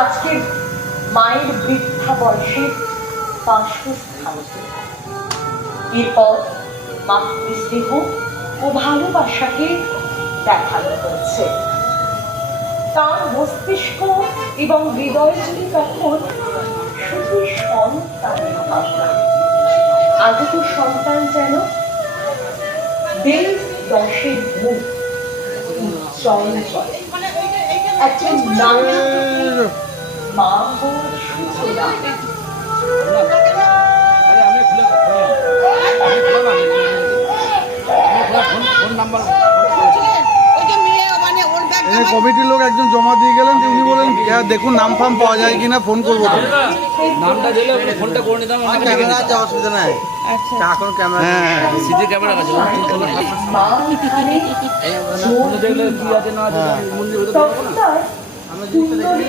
আজকে মায়ের বৃদ্ধা বয়সে বাসস্থান। এরপর মাতৃস্নেহ ও ভালোবাসাকে দেখানো হয়েছে। তার মস্তিষ্ক এবং হৃদয় জুড়ে তখন শুধু সন্তানের ভাবনা। আগত সন্তান যেন দেশ দশের মুখ উজ্জ্বল করে। একজন নারী মা হোক সূচনা। কমিটির লোক একজন জমা দিয়ে গেলেন, উনি বলেন দেখুন নাম ফাম পাওয়া যায় কিনা, ফোন করবো। নামটা দিলে ফোনটা করে নিতাম। ক্যামেরা আছে, অসুবিধা নাই। এখন ক্যামেরা, হ্যাঁ সিসি ক্যামেরা আছে। মা এখানে দেখলে কি আছে না আছে মন্দির হতে পারবো না। সুন্দরী